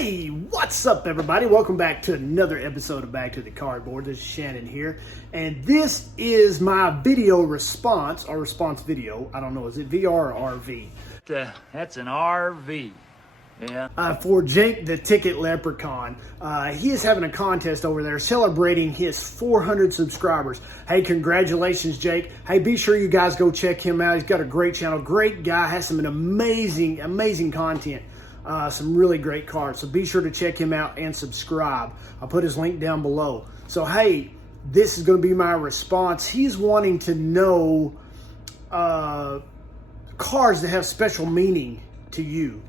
Hey, what's up, everybody? Welcome back to another episode of Back to the Cardboard. This is Shannon here, and this is my video response, or response video. I don't know, is it VR or RV? That's an RV. Yeah. For Jake the Ticket Leprechaun. He is having a contest over there celebrating his 400 subscribers. Hey, congratulations, Jake. Hey, be sure you guys go check him out. He's got a great channel, great guy, has some amazing content. Some really great cards. So be sure to check him out and subscribe. I'll put his link down below. So, hey, this is going to be my response. He's wanting to know cards that have special meaning to you.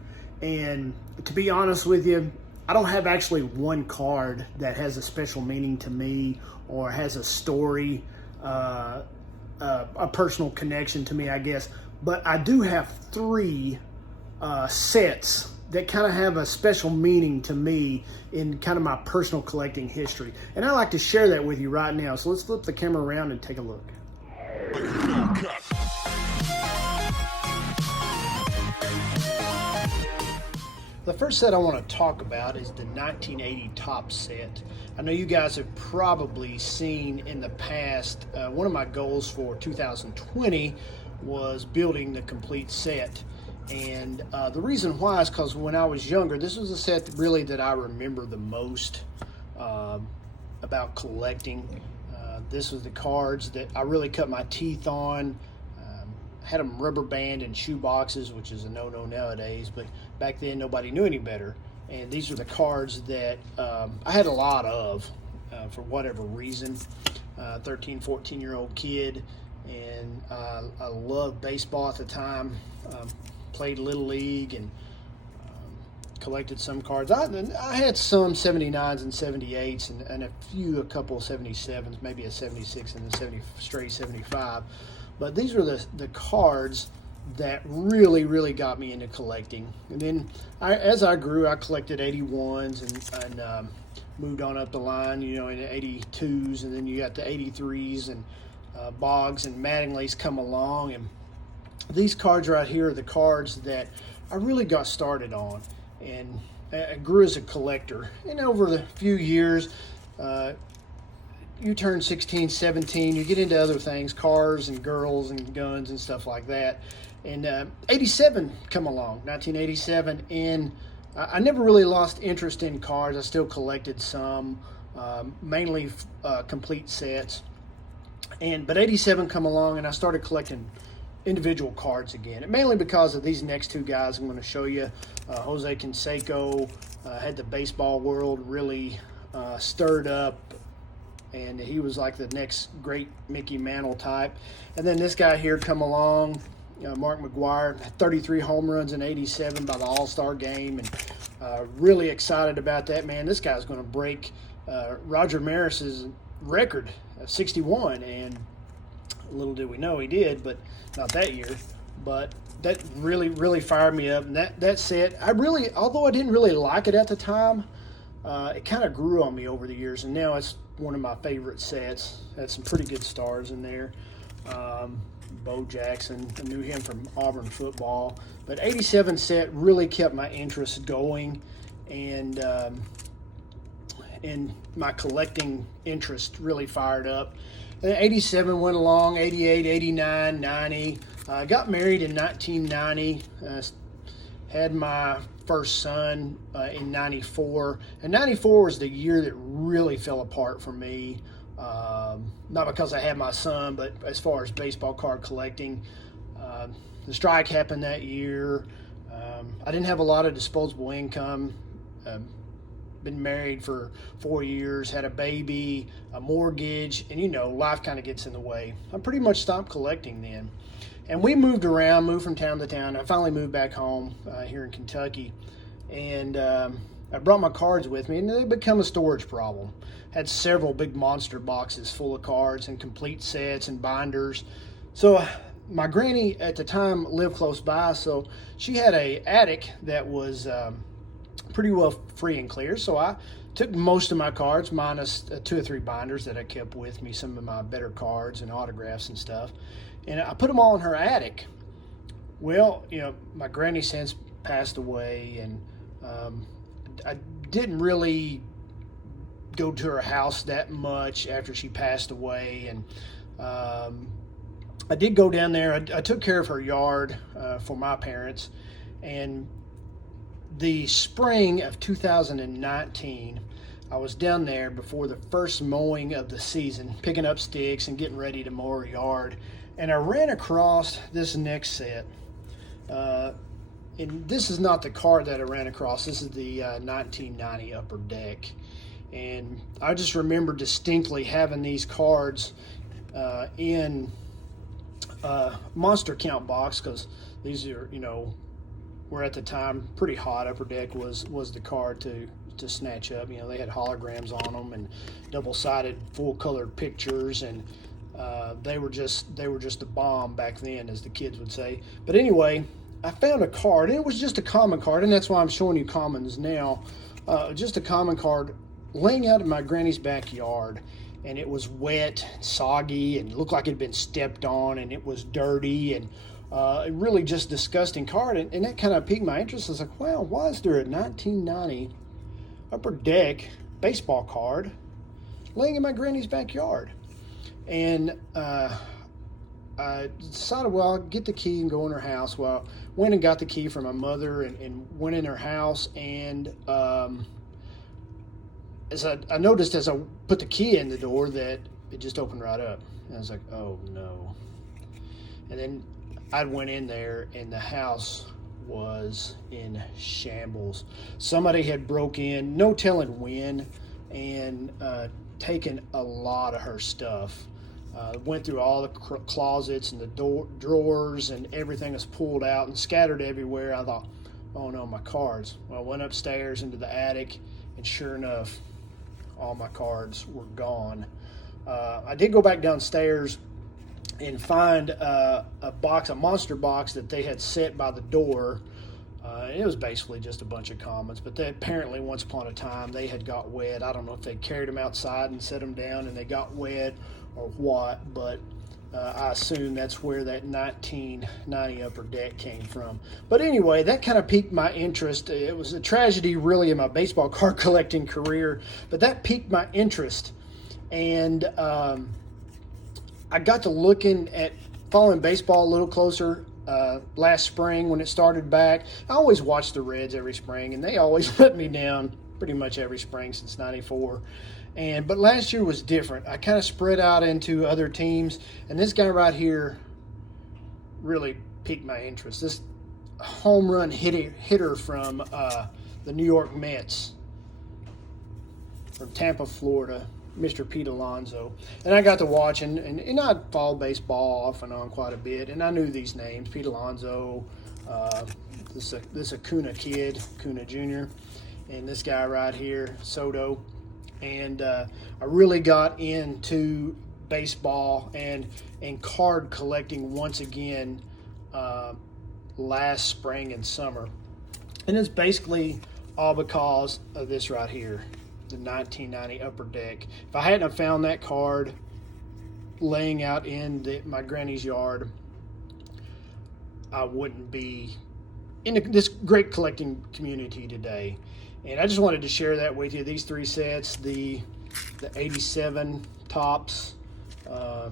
And to be honest with you, I don't have actually one card that has a special meaning to me or has a story, a personal connection to me, I guess. But I do have three sets that kind of have a special meaning to me in kind of my personal collecting history. And I'd like to share that with you right now. So let's flip the camera around and take a look. The first set I want to talk about is the 1980 Top set. I know you guys have probably seen in the past, one of my goals for 2020 was building the complete set. And the reason why is because when I was younger, this was a set really that I remember the most about collecting. This was the cards that I really cut my teeth on. Had them rubber band in shoe boxes, which is a no-no nowadays, but back then nobody knew any better. And these are the cards that I had a lot of for whatever reason. 13, 14-year-old kid, and I loved baseball at the time. Played Little League and collected some cards. I had some 79s and 78s and a couple of 77s, maybe a 76 and a straight 75. But these were the cards that really got me into collecting. And then as I grew, I collected 81s and moved on up the line, you know, into 82s, and then you got the 83s, and Boggs and Mattingly's come along. And these cards right here are the cards that I really got started on, and I grew as a collector. And over the few years, you turn 16, 17, you get into other things, cars and girls and guns and stuff like that. And 87 come along, 1987, and I never really lost interest in cards. I still collected some, mainly complete sets. But 87 come along, and I started collecting individual cards again, and mainly because of these next two guys I'm going to show you. Jose Canseco had the baseball world really stirred up, and he was like the next great Mickey Mantle type. And then this guy here come along, Mark McGwire, 33 home runs in 87 by the All-Star game, and really excited about that, man. This guy's going to break Roger Maris's record of 61, and little did we know he did, but not that year. But that really fired me up. And that set, although I didn't really like it at the time, it kind of grew on me over the years, and now it's one of my favorite sets. Had some pretty good stars in there. Bo Jackson, I knew him from Auburn football. But 87 set really kept my interest going, and my collecting interest really fired up. And 87 went along, 88, 89, 90. I got married in 1990, had my first son in 94. And 94 was the year that really fell apart for me. Not because I had my son, but as far as baseball card collecting. The strike happened that year. I didn't have a lot of disposable income. Been married for 4 years, had a baby, a mortgage, and you know, life kind of gets in the way. I pretty much stopped collecting then. And we moved around, moved from town to town. I finally moved back home here in Kentucky. And I brought my cards with me, and they become a storage problem. Had several big monster boxes full of cards and complete sets and binders. So my granny at the time lived close by, so she had a attic that was pretty well free and clear. So I took most of my cards, minus 2 or 3 binders that I kept with me, some of my better cards and autographs and stuff, and I put them all in her attic. Well, you know, my granny since passed away, and I didn't really go to her house that much after she passed away, and I did go down there. I took care of her yard for my parents, and the spring of 2019, I was down there before the first mowing of the season, picking up sticks and getting ready to mow her yard, and I ran across this next set. And this is not the card that I ran across. This is the 1990 Upper Deck. And I just remember distinctly having these cards in monster count box, because these are, were at the time pretty hot. Upper Deck was the card to snatch up. They had holograms on them and double-sided full-colored pictures, and they were just a bomb back then, as the kids would say. But anyway, I found a card, and it was just a common card, and that's why I'm showing you commons now. Just a common card laying out in my granny's backyard, and it was wet, soggy, and looked like it had been stepped on, and it was dirty, and really just disgusting card. And that kind of piqued my interest. I was like, wow, why is there a 1990 Upper Deck baseball card laying in my granny's backyard? And I decided, well, I'll get the key and go in her house. Well, went and got the key from my mother and went in her house, and as I noticed as I put the key in the door that it just opened right up. And I was like, oh no. And then I went in there, and the house was in shambles. Somebody had broke in, no telling when, and taken a lot of her stuff. Went through all the closets and the drawers, and everything was pulled out and scattered everywhere. I thought, oh no, my cards. Well, I went upstairs into the attic, and sure enough, all my cards were gone. I did go back downstairs and find a monster box that they had set by the door. It was basically just a bunch of commons, but they apparently once upon a time they had got wet. I don't know if they carried them outside and set them down and they got wet or what, but I assume that's where that 1990 Upper Deck came from. But anyway, that kind of piqued my interest. It was a tragedy really in my baseball card collecting career, but that piqued my interest. And I got to looking at following baseball a little closer last spring when it started back. I always watch the Reds every spring, and they always let me down pretty much every spring since '94. But last year was different. I kind of spread out into other teams, and this guy right here really piqued my interest. This home run hitter from the New York Mets, from Tampa, Florida, Mr. Pete Alonso. And I got to watch, and I followed baseball off and on quite a bit, and I knew these names: Pete Alonso, this Acuna kid, Acuna Jr., and this guy right here, Soto. And I really got into baseball and card collecting once again last spring and summer. And it's basically all because of this right here, the 1990 Upper Deck. If I hadn't have found that card laying out in my granny's yard, I wouldn't be in this great collecting community today. And I just wanted to share that with you. These three sets, the 87 tops, the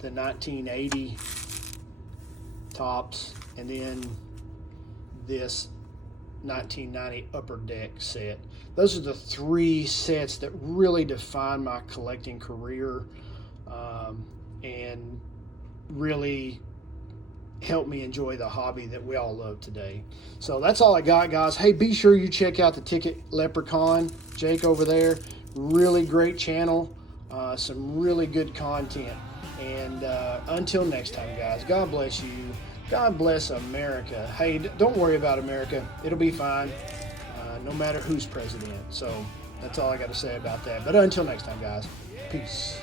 1980 tops, and then this 1990 Upper Deck set. Those are the three sets that really define my collecting career and really help me enjoy the hobby that we all love today. So that's all I got, guys. Hey, be sure you check out the Ticket Leprechaun, Jake over there. Really great channel, some really good content. And until next time, guys, God bless you. God bless America. Hey, don't worry about America. It'll be fine, no matter who's president. So that's all I got to say about that. But until next time, guys, peace.